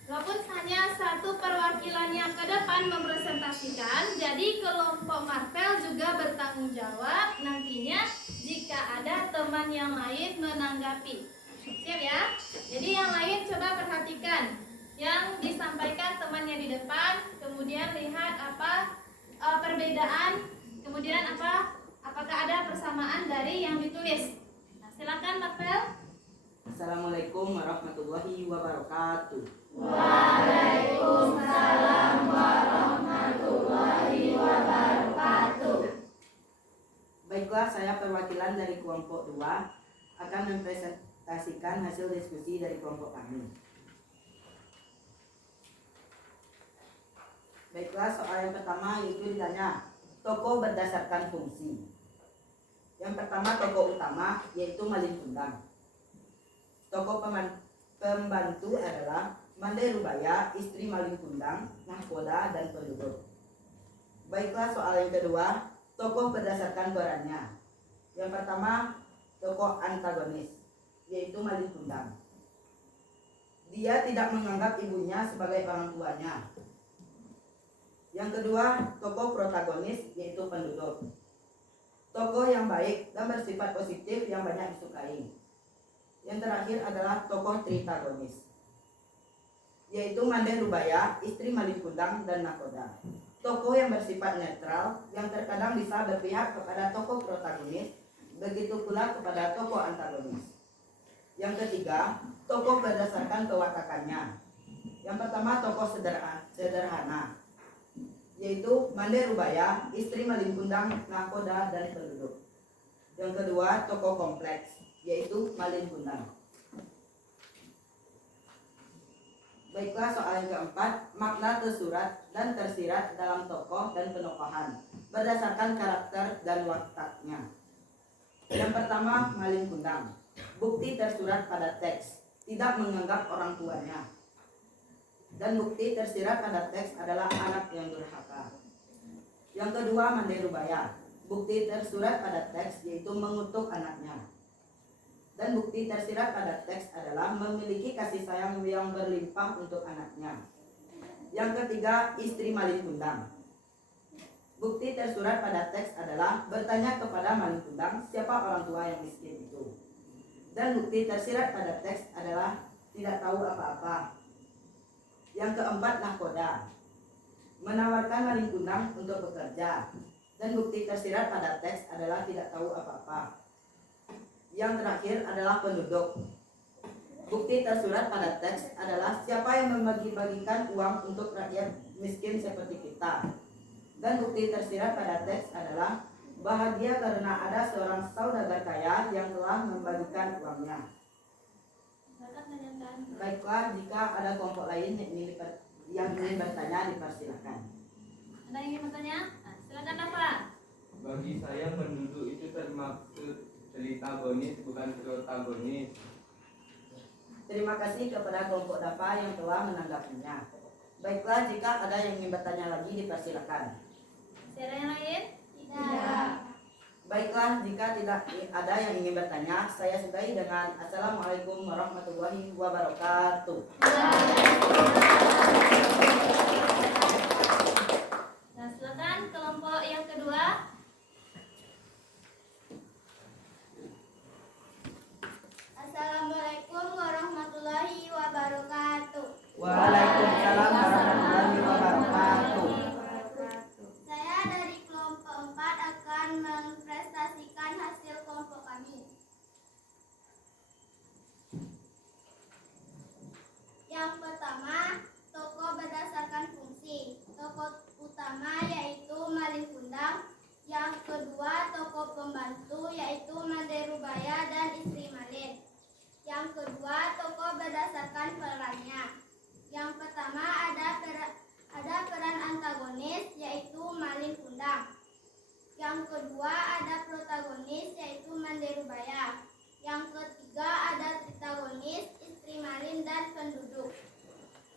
Walaupun hanya satu perwakilan yang ke depan mempresentasikan, jadi kelompok Marvel juga bertanggung jawab nantinya jika ada teman yang lain menanggapi. Siap ya? Jadi yang lain coba perhatikan yang disampaikan temannya di depan, kemudian lihat apa perbedaan, kemudian apakah ada persamaan dari yang ditulis. Nah, silakan Marvel. Assalamualaikum warahmatullahi wabarakatuh. Waalaikumsalam warahmatullahi wabarakatuh. Baiklah, saya perwakilan dari kelompok 2 akan mempresentasikan hasil diskusi dari kelompok kami. Baiklah, soal yang pertama yaitu ditanya tokoh berdasarkan fungsi. Yang pertama tokoh utama yaitu Malin Kundang. Tokoh pembantu adalah Mandai Rubaya, istri Malin Kundang, nahkoda, dan penduduk. Baiklah, soal yang kedua, tokoh berdasarkan perannya. Yang pertama, tokoh antagonis, yaitu Malin Kundang. Dia tidak menganggap ibunya sebagai orang tuanya. Yang kedua, tokoh protagonis, yaitu penduduk. Tokoh yang baik dan bersifat positif yang banyak disukai. Yang terakhir adalah tokoh tritagonis, yaitu Mandai Rubaya, istri Malin Kundang, dan nakoda. Tokoh yang bersifat netral, yang terkadang bisa berpihak kepada tokoh protagonis, begitu pula kepada tokoh antagonis. Yang ketiga, tokoh berdasarkan kewatakannya. Yang pertama, tokoh sederhana, yaitu Mandai Rubaya, istri Malin Kundang, nakoda, dan penduduk. Yang kedua, tokoh kompleks, yaitu Malin Kundang. Baiklah, soal yang keempat, makna tersurat dan tersirat dalam tokoh dan penokohan berdasarkan karakter dan wataknya. Yang pertama, Malin Kundang. Bukti tersurat pada teks, tidak menganggap orang tuanya. Dan bukti tersirat pada teks adalah anak yang durhaka. Yang kedua, Mandai Rubaya. Bukti tersurat pada teks yaitu mengutuk anaknya. Dan bukti tersirat pada teks adalah memiliki kasih sayang yang berlimpah untuk anaknya. Yang ketiga, istri Malin Kundang. Bukti tersurat pada teks adalah bertanya kepada malin kundang siapa orang tua yang miskin itu. Dan bukti tersirat pada teks adalah tidak tahu apa-apa. Yang keempat, nahkoda, menawarkan malin kundang untuk bekerja. Dan bukti tersirat pada teks adalah tidak tahu apa-apa. Yang terakhir adalah penduduk. Bukti tersurat pada teks adalah siapa yang membagi-bagikan uang untuk rakyat miskin seperti kita. Dan bukti tersirat pada teks adalah bahagia karena ada seorang saudagar kaya yang telah membagikan uangnya. Baiklah, jika ada kelompok lain yang ingin bertanya, dipersilakan. Ada yang ingin bertanya? Nah, silakan Nafa. Bagi saya penduduk itu termaksud tritagonis bukan protagonis. Terima kasih kepada kelompok Dafa yang telah menanggapinya. Baiklah, jika ada yang ingin bertanya lagi, dipersilakan. Ada yang lain? Tidak. Baiklah, jika tidak ada yang ingin bertanya, saya sudahi dengan Assalamualaikum warahmatullahi wabarakatuh. Nah, silakan kelompok yang kedua. Assalamualaikum warahmatullahi wabarakatuh. Waalaikumsalam warahmatullahi wabarakatuh. Saya dari kelompok 4 akan mempresentasikan hasil kelompok kami. Yang pertama, tokoh berdasarkan fungsi. Tokoh utama yaitu malin kundang. Yang kedua, tokoh pembantu yaitu Manderubaya dan istri malin. Yang kedua, tokoh berdasarkan perannya. Yang pertama ada peran antagonis yaitu malin kundang. Yang kedua ada protagonis yaitu Manderubaya. Yang ketiga ada tritagonis, istri malin dan penduduk.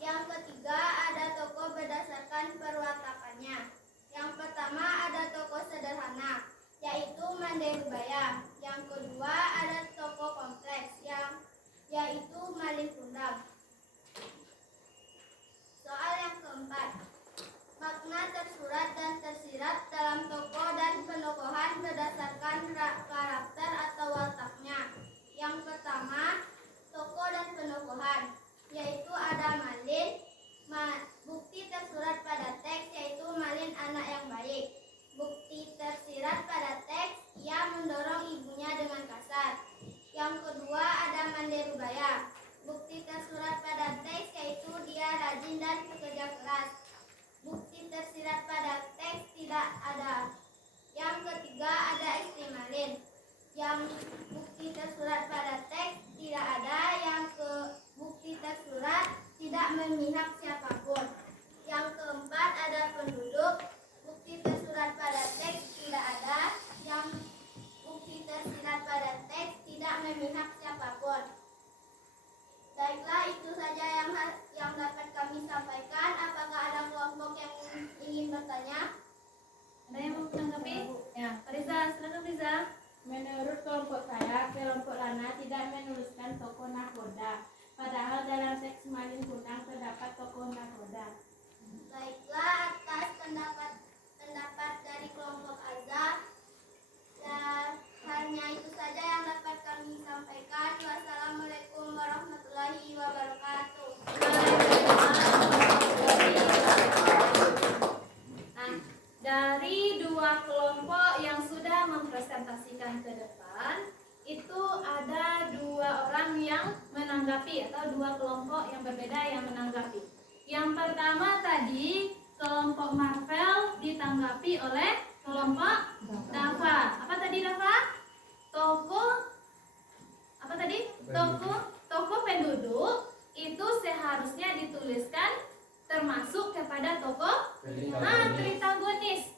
Yang ketiga ada tokoh berdasarkan perwatakannya. Yang pertama ada tokoh sederhana yaitu Manderubaya. Yang kedua ada tokoh kompleks yaitu malin kundang. Soal yang keempat, makna tersurat dan tersirat dalam tokoh dan penokohan berdasarkan karakter atau wataknya. Yang pertama, tokoh dan penokohan, yaitu ada malin. Bukti tersurat pada teks yaitu malin anak yang baik. Bukti tersirat pada teks, ia mendorong ibunya dengan kasar. Yang kedua ada Manderubaya. Bukti tersurat pada teks yaitu dia rajin dan pekerja keras. Bukti tersirat pada teks tidak ada. Yang ketiga ada istri malin. Yang bukti tersurat pada teks tidak ada. Bukti tersurat tidak memihak siapapun. Yang keempat ada penduduk. Bukti tersurat pada teks tidak ada. Yang bukti tersirat pada teks tidak memihak siapapun. Baiklah, itu saja yang dapat kami sampaikan. Apakah ada kelompok yang ingin bertanya? Ada yang mau menanggapi? Ya, Fariza, silakan Fariza. Menurut kelompok saya, kelompok Lana tidak menuliskan tokoh nakoda. Padahal dalam teks malin kundang terdapat tokoh nakoda. Baiklah, atas pendapat dari kelompok Azhar, hanya itu saja yang dapat kami sampaikan. Wassalamualaikum warahmatullahi wabarakatuh. Nah, dari dua kelompok yang sudah mempresentasikan ke depan, itu ada dua orang yang menanggapi atau dua kelompok yang berbeda yang menanggapi. Yang pertama tadi kelompok Marvel ditanggapi oleh kelompok Dafa. Apa tadi Dafa? Tokoh penduduk itu seharusnya dituliskan termasuk kepada tokoh tritagonis,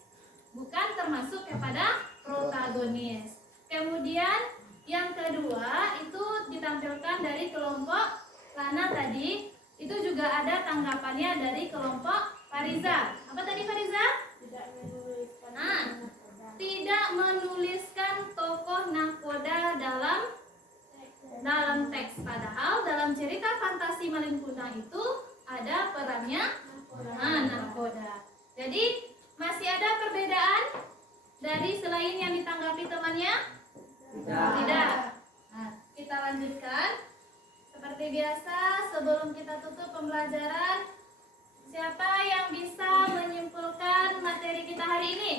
bukan termasuk kepada protagonis. Kemudian yang kedua itu ditampilkan dari kelompok Lana tadi, itu juga ada tanggapannya dari kelompok Fariza. Apa tadi Fariza? Tidak menuliskan tokoh nakoda dalam teks. Padahal dalam cerita fantasi malin kundang itu ada perannya nakoda. Jadi masih Masih ada perbedaan dari selain yang ditanggapi temannya? Tidak. Nah, kita lanjutkan. Seperti biasa, sebelum kita tutup pembelajaran, siapa yang bisa menyimpulkan materi kita hari ini?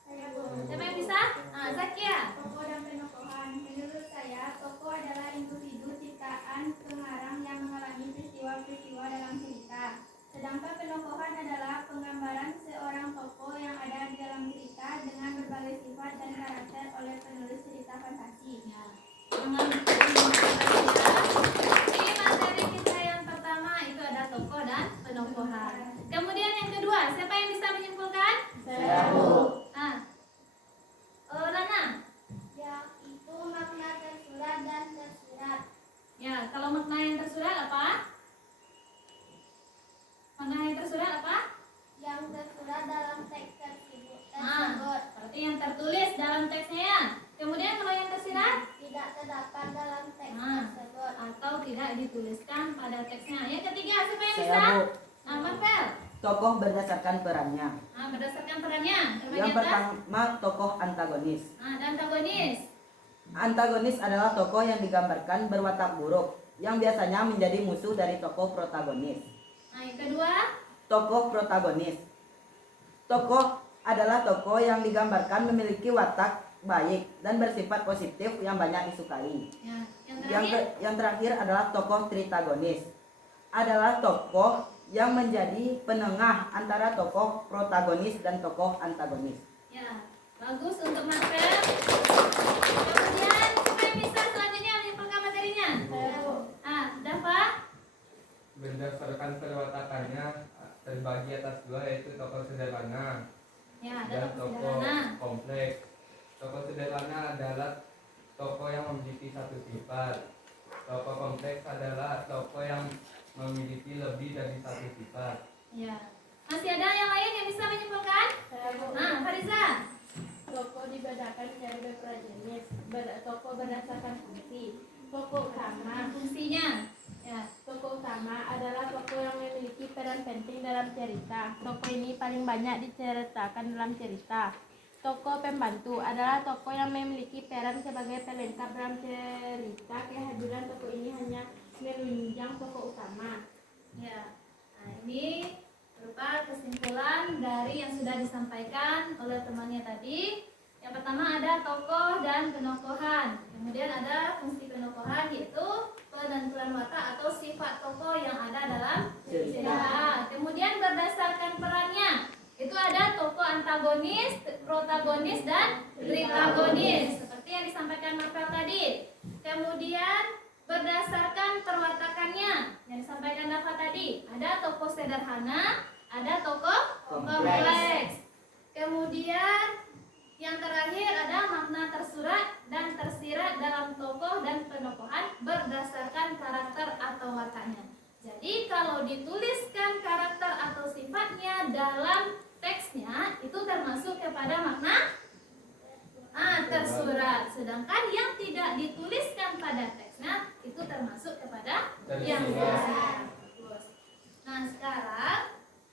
Saya Bu. Siapa yang bisa? Nah, Zakia. Tokoh dan penokohan. Menurut saya, tokoh adalah individu ciptaan pengarang yang mengalami peristiwa-peristiwa dalam cerita. Sedangkan penokohan adalah penggambaran seorang tokoh yang ada di dalam cerita dengan berbagai sifat dan karakter oleh penulis cerita fantasi. Jangan lupa. Di materi kita yang pertama itu ada tokoh dan penokohan. Kemudian yang kedua, siapa yang bisa menyimpulkan? Saya Bu. Nah, Rana. Yang itu makna tersurat dan tersirat. Ya, kalau makna yang tersurat apa? Makna yang tersurat apa? Yang tersurat dalam teks tersebut. Berarti yang tertulis dalam teksnya ya. Kemudian kalau yang tersirat Tidak terdapat dalam teks Nah. tersebut. atau tidak dituliskan pada teksnya. Yang ketiga, siapa yang bisa? Saya Bu. Nah, Marvel. Tokoh berdasarkan perannya. Nah, berdasarkan perannya. Yang Bagian atas. pertama tokoh antagonis. Nah, dan antagonis. Antagonis adalah tokoh yang digambarkan berwatak buruk, yang biasanya menjadi musuh dari tokoh protagonis. Nah, yang kedua. Tokoh protagonis. Tokoh adalah tokoh yang digambarkan memiliki watak baik dan bersifat positif yang banyak disukai. Ya, yang terakhir. Yang terakhir adalah tokoh tritagonis. Adalah tokoh yang menjadi penengah antara tokoh protagonis dan tokoh antagonis. Ya, bagus untuk Marvel. Kemudian siapa yang bisa selanjutnya menyimpulkan materinya? Saya Bu. Ah, Dava. Berdasarkan perwatakannya terbagi atas dua, yaitu tokoh sederhana Ya, ada dan tokoh tokoh sederhana. kompleks. Tokoh sederhana adalah tokoh yang memiliki satu sifat. Tokoh kompleks adalah tokoh yang memiliki lebih dari satu sifat. Ya. Masih ada yang lain yang bisa menyimpulkan? Saya Bu. Nah, Fariza. Tokoh dibedakan menjadi beberapa jenis. Tokoh berdasarkan fungsi. Tokoh utama. Fungsinya. Ya. Tokoh utama adalah tokoh yang memiliki peran penting dalam cerita. Tokoh ini paling banyak diceritakan dalam cerita. Tokoh pembantu adalah tokoh yang memiliki peran sebagai pelengkap dalam cerita. Kehadiran tokoh ini hanya menunjang tokoh utama. Ya. Nah, ini berupa kesimpulan dari yang sudah disampaikan oleh temannya tadi. Yang pertama ada tokoh dan penokohan. Kemudian ada fungsi penokohan, yaitu penentuan watak atau sifat tokoh yang ada dalam cerita. Kemudian berdasarkan perannya, itu ada tokoh antagonis, protagonis, dan tritagonis, seperti yang disampaikan Marvel tadi. Kemudian berdasarkan perwatakannya, yang disampaikan Dava tadi, ada tokoh sederhana, ada tokoh kompleks. Kemudian yang terakhir ada makna tersurat dan tersirat dalam tokoh dan penokohan berdasarkan karakter atau wataknya. Jadi kalau dituliskan karakter atau sifatnya dalam teksnya, itu termasuk kepada makna tersurat. Sedangkan yang tidak dituliskan pada teksnya, itu termasuk kepada yang tersirat. Nah, sekarang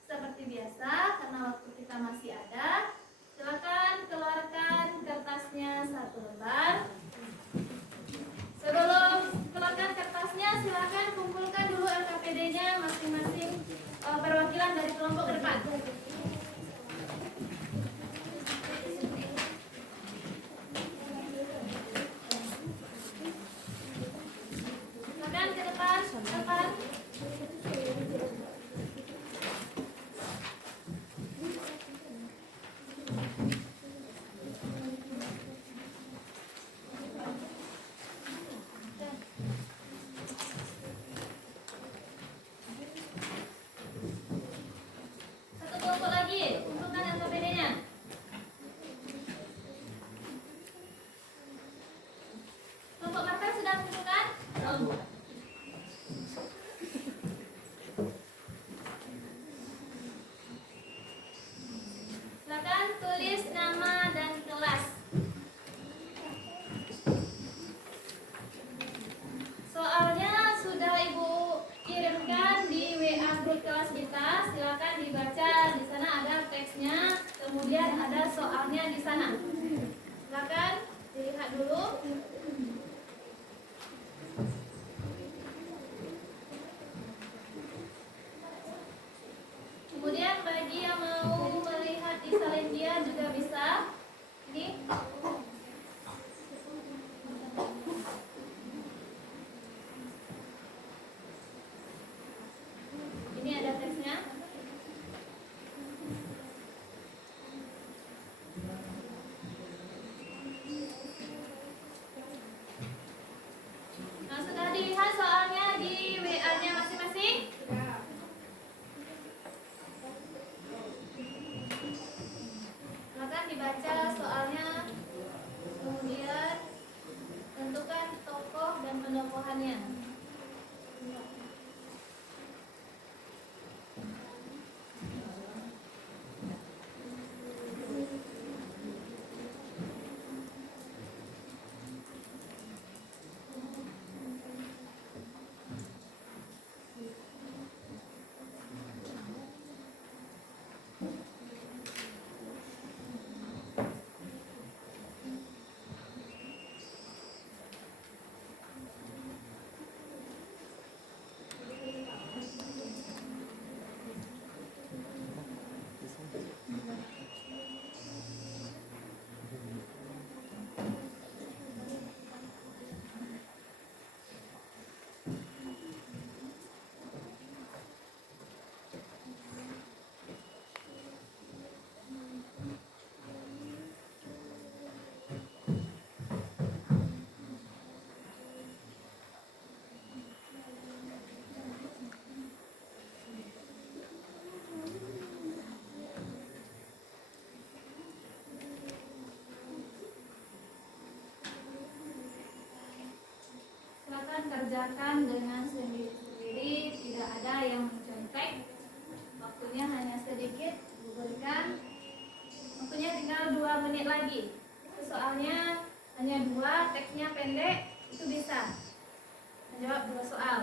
seperti biasa, karena waktu kita masih ada, silakan keluarkan kertasnya satu lembar. Sebelum keluarkan kertasnya, silakan kumpulkan dulu LKPD-nya masing-masing perwakilan dari kelompok ke depan. Silakan ke depan, depan. Satu kelompok lagi, kumpulkan LKPD-nya. Kelompok Marvel sudah kumpulkan? Kemudian ada soalnya di sana. Silakan dilihat dulu. Kemudian bagi yang mau melihat di Salendia juga bisa. Ini. Ini ada teksnya. Nah, sudah dilihat soalnya di WA-nya masing-masing? Silakan dibaca soalnya. Kemudian tentukan tokoh dan penokohannya. Silakan kerjakan dengan sendiri-sendiri, tidak ada yang mencontek. Waktunya hanya sedikit diberikan. Waktunya tinggal 2 menit lagi. Soalnya hanya 2, teksnya pendek, itu bisa menjawab 2 soal.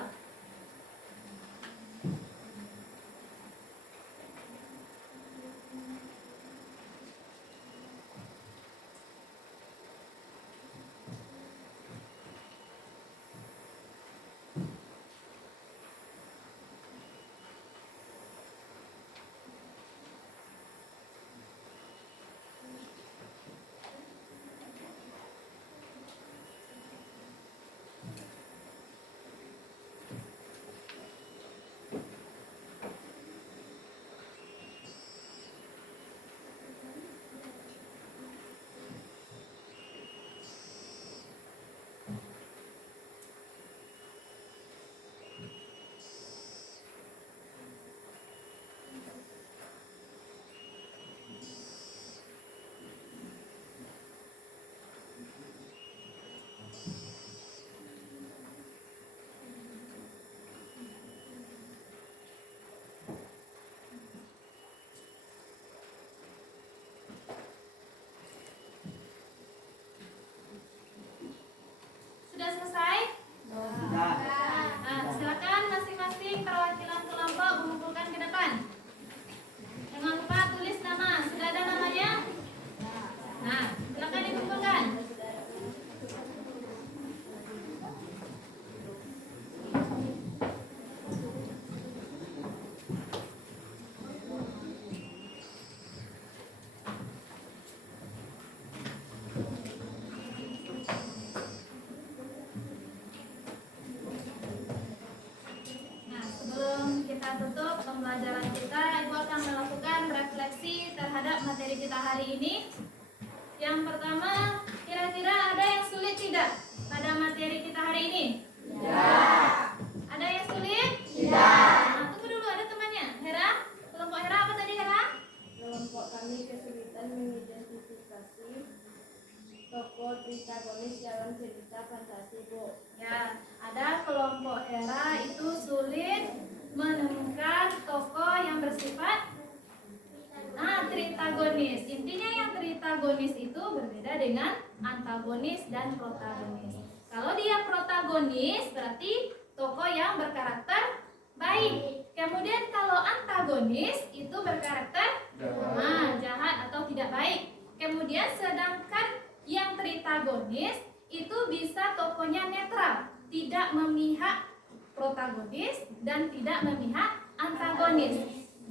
Sudah selesai? Sudah. Nah, silakan masing-masing perwakilan kelompok mengumpulkan ke depan. Jangan lupa tulis nama. Sudah ada namanya? Nah, silakan dikumpulkan. Nah, sebelum kita tutup pembelajaran kita, Ibu akan melakukan refleksi terhadap materi kita hari ini. Yang pertama, kira-kira ada yang sulit tidak pada materi kita hari ini? Ada yang sulit? Nah, tunggu dulu, ada temannya. Hera? Kelompok Hera apa tadi, Hera? Kelompok kami kesulitan mengidentifikasi tokoh protagonis dalam cerita fantasi, Bu. Ya, ada kelompok Hera itu sulit menemukan tokoh yang bersifat tritagonis. Intinya yang tritagonis itu berbeda dengan antagonis dan protagonis. Kalau dia protagonis berarti tokoh yang berkarakter baik. Kemudian kalau antagonis itu berkarakter jahat atau protagonis itu bisa tokohnya netral, tidak memihak protagonis dan tidak memihak antagonis.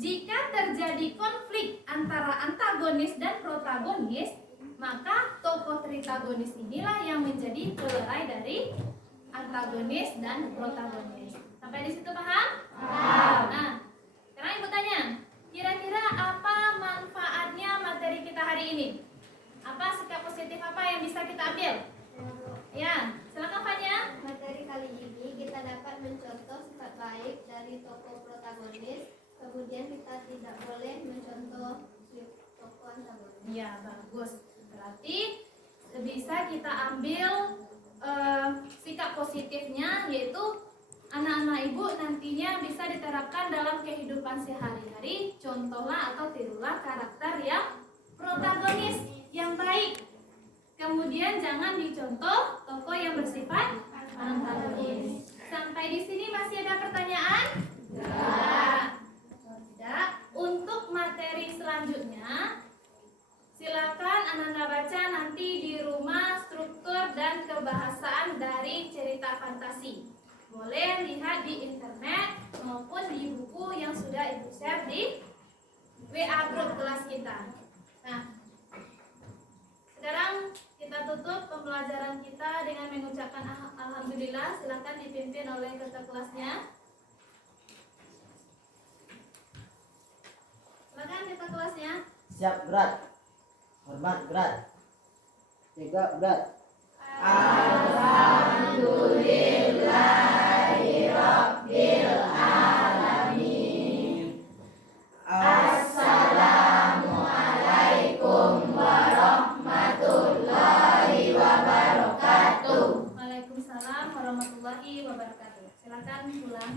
Jika terjadi konflik antara antagonis dan protagonis, maka tokoh tritagonis inilah yang menjadi pelerai dari antagonis dan protagonis. Sampai di situ paham? Paham. Nah, sekarang ibu tanya, kira-kira apa manfaatnya materi kita hari ini? Apa sikap positif apa yang bisa kita ambil? Ya, silakan Fanya. Materi kali ini kita dapat mencontoh sifat baik dari tokoh protagonis, kemudian kita tidak boleh mencontoh tokoh antagonis. Ya, bagus. Berarti bisa kita ambil sikap positifnya, yaitu anak-anak ibu nantinya bisa diterapkan dalam kehidupan sehari-hari. Contohlah atau tirulah karakter yang protagonis yang baik. Kemudian jangan dicontoh tokoh yang bersifat antagonis. Sampai di sini masih ada pertanyaan? Tidak. Tidak. Untuk materi selanjutnya, silakan anak-anak baca nanti di rumah struktur dan kebahasaan dari cerita fantasi. Boleh lihat di internet maupun di buku yang sudah ibu share di WA grup kelas kita. Nah, sekarang kita tutup pembelajaran kita dengan mengucapkan alhamdulillah. Silakan dipimpin oleh ketua kelasnya. Silakan ketua kelasnya. Siap berat. Hormat berat. Tiga berat. Waalaikumsalam warahmatullahi wabarakatuh. Silakan pulang.